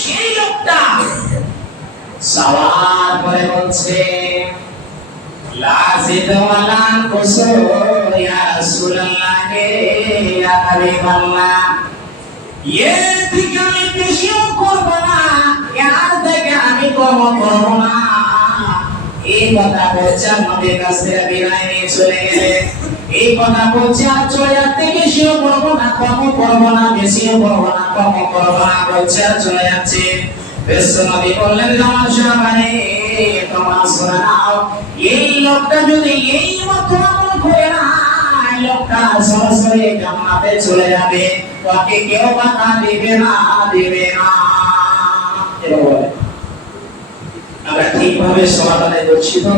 সেই লোকটা সওয়াল করে বলছে লাজিদ ওয়ালান কুসু ইয়া রাসূলুল্লাহ ইয়া হাবিবাল্লাহ, এর থেকে আমি বেশিও করব না, এর থেকে আমি কম করব না। এই কথা বলছে নবীর কাছে বিদায় নিয়ে চলে গেলেন। এই কথা বলছে আর চলে যাচ্ছে, বেশিও করব না, কম করব না, বেশিও করব না, কম করব না, বলছে আর চলে যাচ্ছে। বিশ্বনবী বললেন আমার সামনে তোমরা শুনে নাও, এই লোকটা যদি এই মতো আমল করে না, এই লোকটা সরাসরি জান্নাতে চলে যাবে, ওকে কেউ বাধা দিবে না, দিবে না। আমরা ঠিকভাবে সমাধানে করছি তো,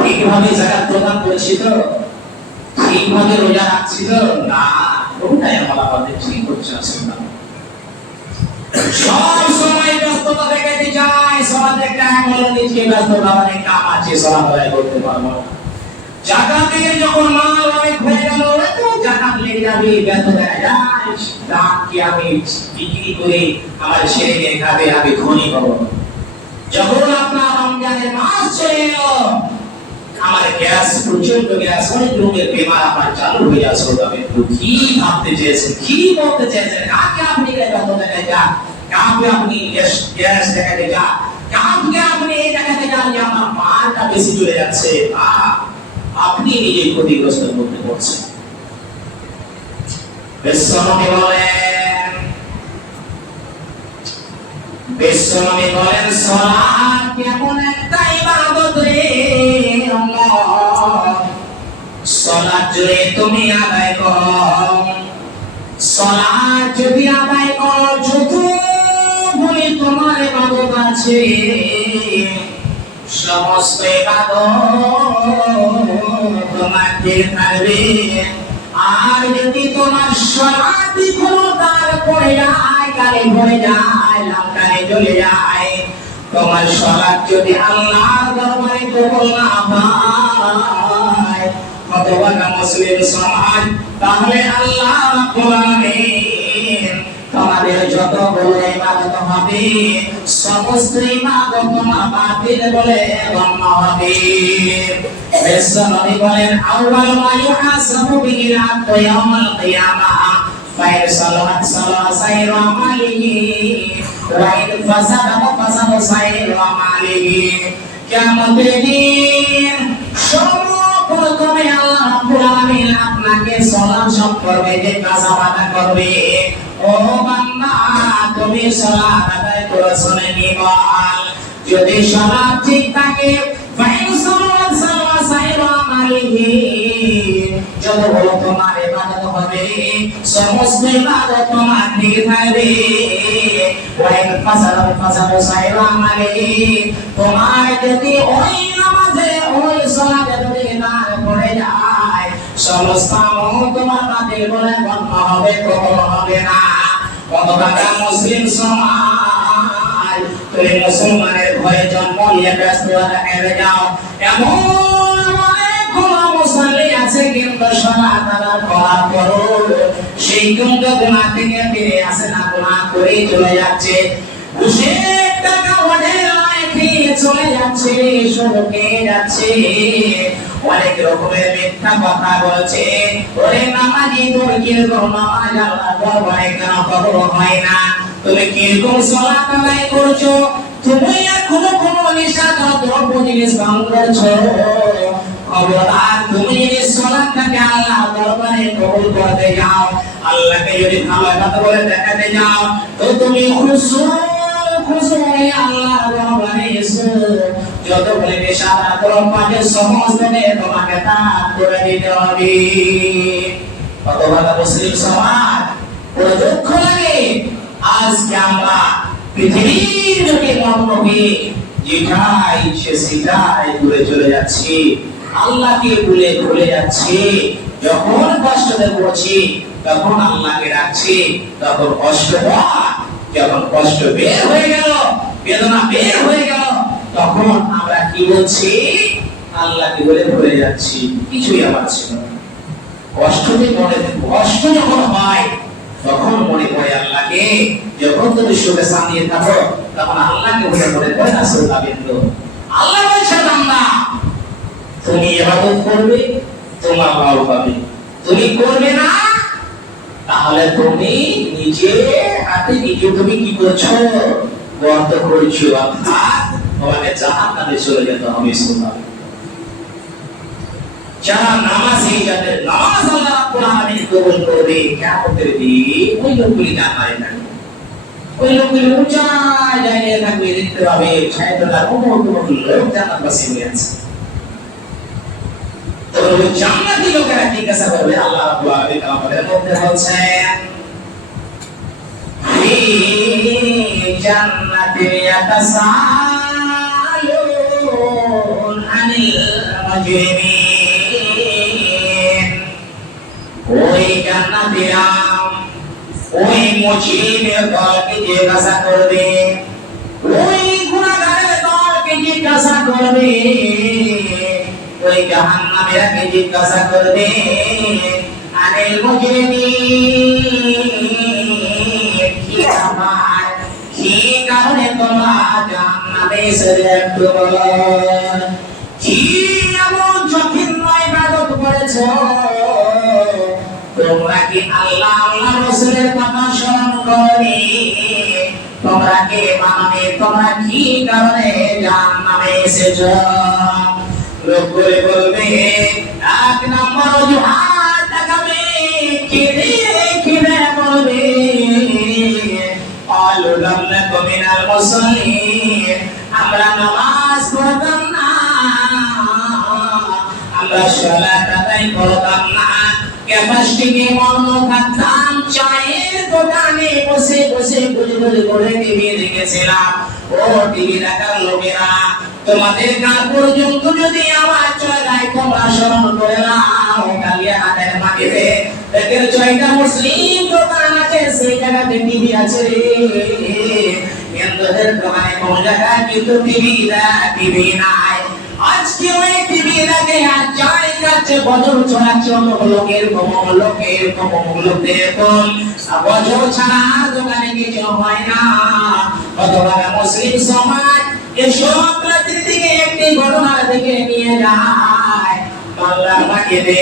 ঠিকভাবে জাকাত প্রদান করছি তো, ঠিকভাবে রোজা রাখছি তো? না, ওটাই আমাদের ঠিক হচ্ছে না। সব সময় ব্যস্ততা থেকে যায়, সমাজে কাজ হলো নিজে ব্যস্ততা, অনেক কাম আছে, সব আদায় করতে পারবো না। জাকাতের যখন মাল অনেক হয়ে গেল, তো জাকাত লেগে যাবে, ব্যস্ততা যায়, দাম কি আমি বিক্রি করে আমার ছেলে মেয়ে খাবে, আমি ধনী হবো। যখন আপনার রমজানের মাস চলে এলো, আমার গ্যাস, প্রচন্ড গ্যাস, অনেক রোগের বিমার আমার চালু হয়ে যাচ্ছে, তবে কি ভাবতে চেয়েছেন, কি বলতে চেয়েছেন, কাকে আপনি ব্যস্ততা দেখা যান, কাকে আপনি গ্যাস দেখাতে যান, কাকে আপনি এই দেখাতে যান যে আমার মালটা বেশি চলে যাচ্ছে, আপনি নিজে ক্ষতিগ্রস্ত করতে পারছেন। বিশ্বনবী বলেন সালাত কেমন একটা ইবাদত রে আল্লাহ, সালাত যদি তুমি আদায় করো, সালাত যদি আদায় করো, যতগুলি তোমার ইবাদত আছে সমস্ত ইবাদত তোমাকে থাকবে। আর যদি তোমার সালাতি কোনো তার পড়ে যায়, কানে পড়ে যায়, লঙ্কায় চলে যায়, তোমার সালাত যদি আল্লাহর দরবারে কবুল না হয়, কতটা মুসলিম সমাজ, তাহলে আল্লাহ রাব্বুল আলামিন তোমাদের যতগুলো ইবাদত হবে সমস্ত ইবাদত তোমার বাতিল বলে গণ্য হবে। বিশ্বনবী বলেন আউয়াল মা ইউহাসাবু বিহিল আবদু ইয়াউমাল কিয়ামাহ ফাইন সালাত সাইরু আমালিহি ওয়া ইন ফাসাদা ফাসাদা সাইরু আমালিহি। কিয়ামতের দিন সর্বপ্রথমে আল্লাহ রাব্বুল আলামিন আপনাকে সালাত সম্পর্কে জিজ্ঞাসাবাদ করবে, ও বান্দা তুমি সালাত আদায় করেছো নাকি বল। যদি সালাত ঠিক থাকে ফাইন সালাত সাইরু আমালিহি, যত বড় তোমার ইবাদত হবে সমস্ত ইবাদত তোমার দিকে থাকবে। ওয়াইন ফাসাদা সাইরু আমালিহি, তোমার যদি ওই নামাজে ওই সালাতে যদি না পড়ে যায় সমস্ত আমল তোমার বাতিল বলে গণ্য হবে, কবুল হবে না। কতটা মুসলিম সমাজ, তুমি মুসলমানের ভয়ে জন্ম নিয়ে ব্যস্ত হয়ে যাও, এমন অনেকগুলো মুসল্লি আছে কিন্তু সালাত আদায় করার পরও সেই কিন্তু গুনাহ থেকে ফিরে আসে না, গুনাহ করেই চলে যাচ্ছে, ঘুষে টাকা ওদের চলে যাচ্ছে, সড়কে যাচ্ছে, অনেক রকমের মিথ্যা কথা বলছে। ওরে নামাজি তোর কিরকম নামাজ আল্লাহ দরবারে কেন কবুল হয় না? তুমি কিরকম সালাত আদায় করছো? তুমি এখনো কোন নিশাচর দ্রব্য জিনিস পান করছো? খবরদার, তুমি যদি সালাতটাকে আল্লাহ দরবারে কবুল করতে যাও, আল্লাহকে যদি ভালো কথা বলে দেখাতে যাও, তো তুমি খুশু আল্লাহ দরবারে এসো, যত বলে সারা তোমাকে সমস্ত তোমাকে দান করে দিতে হবে। কতটা মুসলিম সমাজ, বড় দুঃখ লাগে আজকে আমরা পৃথিবীর বুকে মগ্ন হয়ে যেটা ইচ্ছে সেটাই করে চলে যাচ্ছি, আল্লাহকে ভুলে যাচ্ছি। যখন কষ্টতে পড়ছি তখন আল্লাহকে ডাকছি, তখন কষ্ট হয়, যখন কষ্ট বের হয়ে গেল, বেদনা বের হয়ে গেল, তখন আমরা কি বলছি? আল্লাহকে বলে ভুলে যাচ্ছি, কিছুই আমার ছিল না। কষ্ট যখন হয় তখন মনে পড়ে আল্লাহকে। যখন তুমি সুখে সামিয়ে থাকো তখন আল্লাহকে মনে পড়ে না শ্রোতাবিন্দু। আল্লাহ বলছে বান্দা তুমি ইবাদত করবে তোমার ভালো হবে, তুমি করবে না তাহলে তুমি নিজে হাতে নিজে তুমি কি করছো, গর্ত করছো, অর্থাৎ তোমাকে জাহান্নামে চলে যেতে হবে। শ্রোতাবিন্দু, যারা নামাজি, যাদের নামাজ আল্লাহ রাব্বুল আলামিন কবুল করবে কিয়ামতের দিন, ওই লোকগুলি জান্নাতে থাকবে। ওই লোকগুলি উঁচা জায়গায় থাকবে, দেখতে পাবে ছায়াতলার উপর লোক জান্নাতবাসী হয়ে আছে। তো ওই জান্নাতি লোকেরা জিজ্ঞাসা করবে আল্লাহ রাব্বুল আলামিন আমাদের মধ্যে বলছেন ফি জান্নাতিন ইয়াতাসালুন আনিল মুজরিমিন। ওই জান্নাতীরা ওই মুজরিমের দলকে জিজ্ঞাসা করবে, ওই গুনাহগারের দলকে জিজ্ঞাসা করবে, ওই জাহান্নামীরাকে জিজ্ঞাসা করবে আনিল মুজরিমিন, কি কারণে তোমরা জাহান্নামে এসেছো একটু বলো। কি এমন জঘন্য ইবাদত করেছো, তোমরা কি আল্লাহ আল্লাহ রাসূলের কথা স্মরণ করনি, তোমরা কি মানবে, তোমরা কি কারণে জাহান্নামে এসেছো। লোকগুলো বলবে এক নম্বর অজুহাত দেখাবে, কেঁদে বলবে ক্বালু লাম নাকু মিনাল মুসাল্লিন, আমরা নামাজ পড়তাম না, আমরা সালাত আদায় করতাম না, ক্যাপাসিটিকে মগ্ন থাকতাম, চায়ের দোকানে বসে বসে গুলি গুলি করে টিভি দেখেছিলাম। ও টিভি দেখার লোকেরা, তোমাদের কান পর্যন্ত যদি আওয়াজ চলে যায় তোমরা স্মরণ করে নাও, কালিয়া হাতের মাটিতে দেখের 6টা মুসলিম দোকান আছে, সেই জায়গাতে টিভি আছে। হিন্দুদের দোকানে কোন জায়গায় কিন্তু টিভি নাই। আজকে ওই টিভি দেখে আর চাই কাছে বছর ছড়াচ্ছে অমুক লোকের বছর ছাড়া দোকানে কিছু হয় না। অথবা মুসলিম সমাজ এসব রাত্রি থেকে একটি ঘটনা থেকে নিয়ে যায়। বাংলার মাটিতে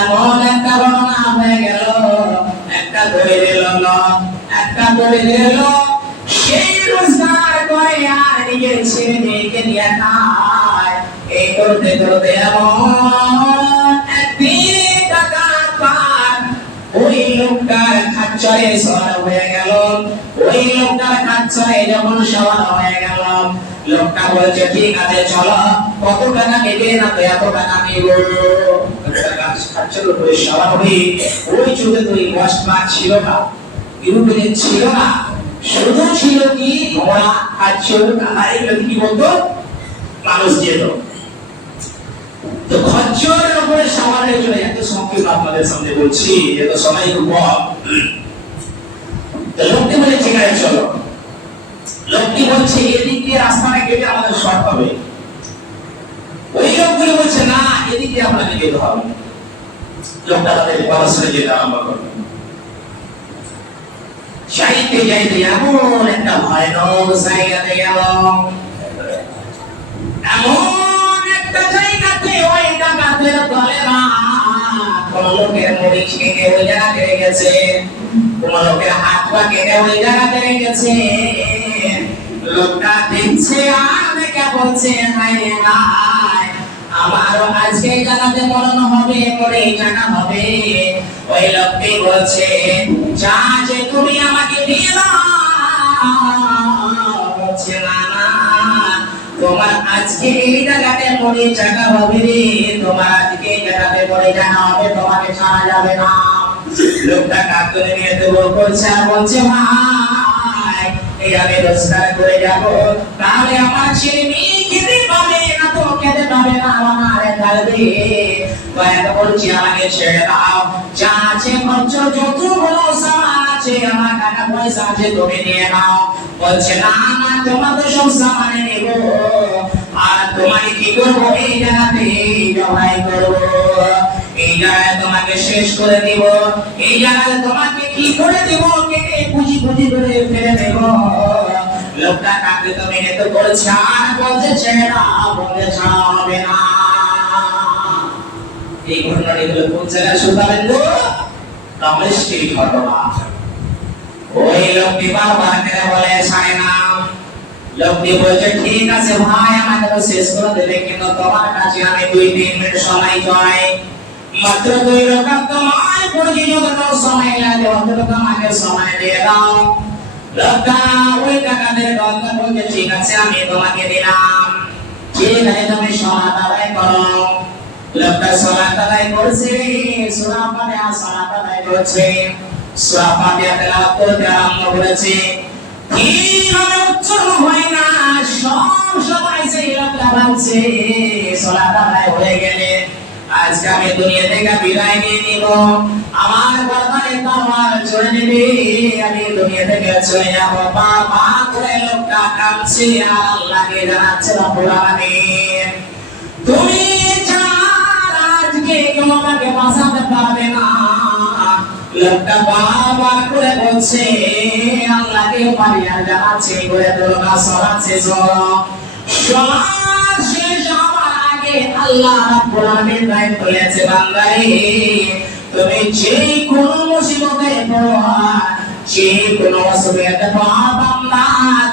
এমন একটা ঘটনা হয়ে গেল, একটা ধরে দিল সেই রোজগার করে আর নিজের ছেলে মেয়েকে নিয়ে খায়। এই করতে করতে এমন একদিন ডাকাত পান ওই লোকটার খাচ্চরে সওয়ার হয়ে গেল। ওই লোকটার খাচ্চরে যখন সওয়ার হয়ে গেল, লোকটা বলছে ঠিক আছে চলো, কত টাকা নেবে, না তো এত টাকা নেব। খাচ্চরের উপরে সওয়ার হয়ে ওই যুগে তো এই বস্ত্র ছিল না, ইউরোপিয়ান ছিল না, শুধু ছিল কি ঘোড়া, খাচ্চর, এগুলো কি বলতো মানুষ যেত। তো খচ্চরের উপরে সওয়ার হয়ে চলে, এত সংক্ষেপ আপনাদের সামনে বলছি, এত সময় খুব কম। তো লোকটি বলে ঠিক আছে চলো, লোকটি বলছে এদিক দিয়ে রাস্তাটা কেটে আমাদের শর্ট হবে। ওই লোকগুলো বলছে না এদিক দিয়ে আপনাকে যেতে হবে। লোকটা তাদের কথা শুনে যেতে আরম্ভ করবে। যাইতে যাইতে এমন একটা ভয়ানক জায়গাতে গেল, এমন একটা জায়গাতে ওই ডাকাতের দলেরা কোন লোকের মুড়ি কেটে ওই জায়গাতে রেখেছে, কোন লোকের হাত পা কেটে ওই জায়গাতে রেখেছে। লোকটা দেখছে আর দেখে বলছে হায় হায়, আমারও আজকে জায়গাতে মরণ হবে, মরে জানা হবে। ওই লোকটি বলছে যা যে তুমি আমাকে দিয়ে দাও। বলছে না না, তোমার আজকে এই জায়গাতে মরে জানা হবে রে, তোমার আজকে এই জায়গাতে মরে জানা হবে, তোমাকে ছাড়া যাবে না। লোকটা কাকুরে নিয়ে দেবো করছে আর বলছে ভাই এই আমি রোজগার করে যাবো, তাহলে আমার ছেলে মেয়ে খেতে পাবে না, তো খেতে পাবে না, আমার কালবে দয়া বলছি আমাকে ছেড়ে দাও। যা আছে খরচ যতগুলো সামান আছে, আমার টাকা পয়সা আছে তুমি নিয়ে নাও। বলছে না না, তোমার তো সব সামানে নেব, আর তোমাকে কি করবো এই জায়গাতে জবাই করবো। এই জায়গায় তোমাকে শেষ করে দিব, এই জায়গায় তোমাকে কি করে দিব, কেটে পুঁজি পুঁজি করে ফেলে দেব। লোকটা কাকে তো মেনে তো বলছে, আর বলছে ছেড়া বলে ছাড়া হবে না। এই ঘটনাটি হলো কোন জায়গায় শুনবেন তো? কমলেশটি ঘটনা। ওই লোকটি বারবার করে বলে ছাড়ে না। লোকটি বলছে ঠিক আছে ভাই, আমাকে তো শেষ করে দেবে, কিন্তু তোমার কাছে আমি 2-3 মিনিট সময় চাই। মাত্র 2 রকাত তোমার প্রয়োজন, যত সময় লাগে অতটুকু আমাকে সময় দিয়ে দাও। লোকটা ওই টাকাদের কথা বলছে ঠিক আছে আমি তোমাকে দিলাম, ঠিক আছে তুমি সালাত আদায় করো। লোকটা সালাত আদায় করছে, সূরা ফাতিহা সালাত আদায় করছে, সূরা ফাতিহা তেলাওয়াত করতে আরম্ভ করেছে। কিভাবে উচ্চারণ হয় না, সব সময় সেই লোকটা ভাবছে সালাত আদায় হয়ে গেলে আজকে আমি দুনিয়া থেকে বিদায় নিয়ে নিব, আমার গর্দানে তোমার চলে নেবে, আমি দুনিয়া থেকে চলে যাব। বাবা করে লোকটা কাঁদছে আর আল্লাহকে জানাচ্ছে রব্বুল আলামিন, তুমি আজকে কেউ আমাকে বাঁচাতে পারবে না। লোকটা বারবার করে বলছে আল্লাহকে পারিয়া জানাচ্ছে করে তোরা সালাত শেষ হলো। সালাত শেষ হওয়ার আগে আল্লাহ রাব্বুল আলামিন দায়িত্ব দিয়েছে, বান্দারে তুমি যে কোনো মুসিবতে পড়ো, যে কোনো অসুবিধাতে পড়ো, বান্দা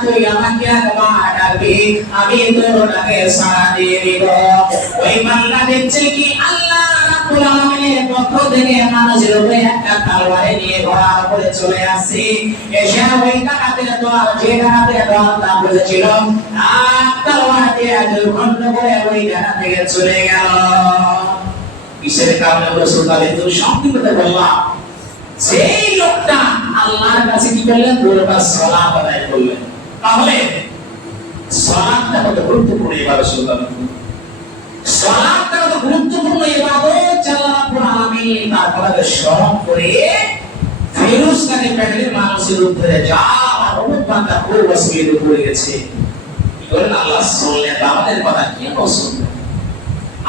তুই আমাকে একবার ডাকবি, আমি তোরটাকে সাড়া দিয়ে দিব। ওই বান্দা দেখছে কি আল্লাহ রাব্বুল আলামিনের পক্ষ থেকে মানুষের উপরে একটা তরবারি নিয়ে ঘোড়ার উপরে চলে আসছে। এসে ওই ডাকাতের দল, যে ডাকাতের দলটা বলেছিল আর তরবারি দিয়ে দুর্ঘণ্ড করে ওই ডাকাত থেকে চলে গেল। কিসের কারণে রাসূল তাআলা সংক্ষিপ্ত বললাম, সেই লোকটা আল্লাহর কাছে কি করলেন, দুইটা সালাত আদায় করলেন। তাহলে সালাতটা কত গুরুত্বপূর্ণ ইবাদত, সালাতটা কত গুরুত্বপূর্ণ ইবাদত। আল্লাহ রাব্বুল আলামিন তারপরে স্মরণ করে ফেরেশতাকে পাঠালেন মানুষের উপরে, যা আমার বান্দা খুব অসুবিধা পড়ে গেছে। কি করেন আল্লাহ শুনলেন, আমাদের কথা কেন শুনলেন,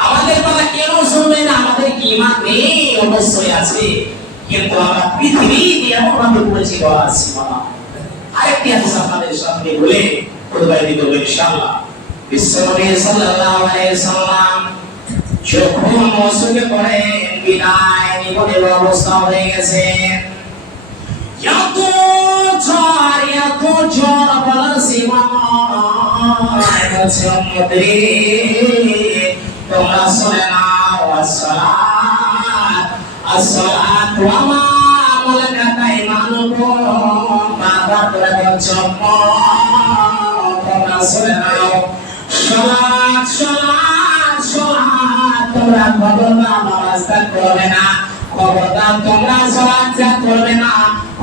আমাদের কথা কেন শুনবে না? আমাদের কি ঈমান নেই? অবশ্যই আছে, কিন্তু আমরা পৃথিবীতে এমন ভাবে পড়েছি আছি। আরেকটি হাদিস আপনাদের সামনে বলে খুতবা দিব ইনশাআল্লাহ। বিশ্বনবী সাল্লাল্লাহু আলাইহি সাল্লাম যখন মসজিদে পড়েন, বিদায় নিবনের অবস্থা হয়ে গেছে। এত ঝড় বলার সীমা নয়, বলছে উম্মতে তোমরা শুনে নাও, আসসালাত আসসালাতু ওয়া মা মালাকাত আইমানুকুম, বারবার করে বলছে তোমরা শুনে নাও, সালাত সালাত সালাত, তোমরা খবরদার নামাজ ত্যাগ করবে না, খবরদার তোমরা সালাত ত্যাগ করবে না,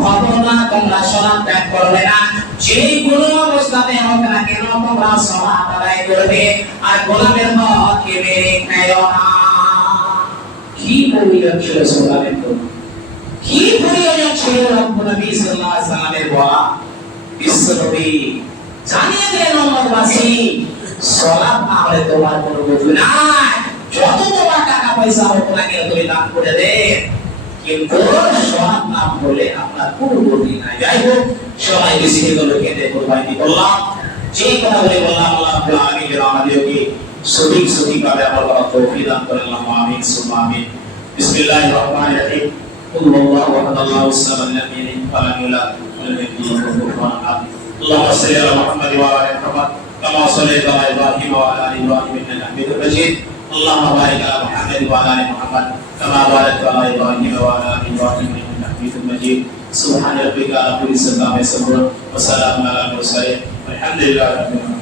খবরদার তোমরা সালাত ত্যাগ করবে না। যে কোনো অবস্থাতে হোক না কেন তোমরা সালাত আদায় করবে, আর গোলামের হককে মেরে খাইও না। কি প্রয়োজন ছিল সালাতের, কি প্রয়োজন ছিল রব্বুল নবী সাল্লাল্লাহু আলাইহি সাল্লামের বলা? বিশ্বনবী জানিয়ে দিলেন উম্মতবাসী, সালাত না হলে তোমার কোনো গতি নাই, যত তোমার টাকা পয়সা হোক না কেন তুমি দান করে দে, কিন্তু সালাত না হলে আপনার কোনো গতি নাই। যাই হোক, সবাই বেশি হলো কেটে কুরবানি করলাম, যে কথা বলে বললাম আল্লাহ রাব্বুল আলামিন যেন আমাদেরকে সঠিকভাবে আমল করার তৌফিক দান করেন। আল্লাহুম্মা আমিন সুম্মা আমিন। বিসমিল্লাহির রহমানির রহিম। কুল হুয়াল্লাহু আহাদ আল্লাহুস সামাদ লাম ইয়ালিদ ওয়া লাম ইউলাদ ওয়া লাম ইয়াকুল লাহু কুফুওয়ান আহাদ। আল্লাহুম্মা সাল্লি আলা মুহাম্মাদ ওয়া আলা আলি মুহাম্মাদ কামা সাল্লাইতা আলা ইব্রাহিম ওয়া আলা আলি ইব্রাহিম ইন্নাকা হামিদুম মাজিদ। আল্লাহুম্মা বারিক আলা মুহাম্মাদ ওয়া আলা আলি মুহাম্মাদ কামা বারাকতা আলা ইব্রাহিম ওয়া আলা আলি ইব্রাহিম ইন্নাকা হামিদুম মাজিদ। সুবহান রাব্বিকা রাব্বিল ইজ্জাতি আম্মা ইয়াসিফুন ওয়া সালাmun আলাল মুরসালিন ওয়ালহামদুলিল্লাহি রাব্বিল আলামিন।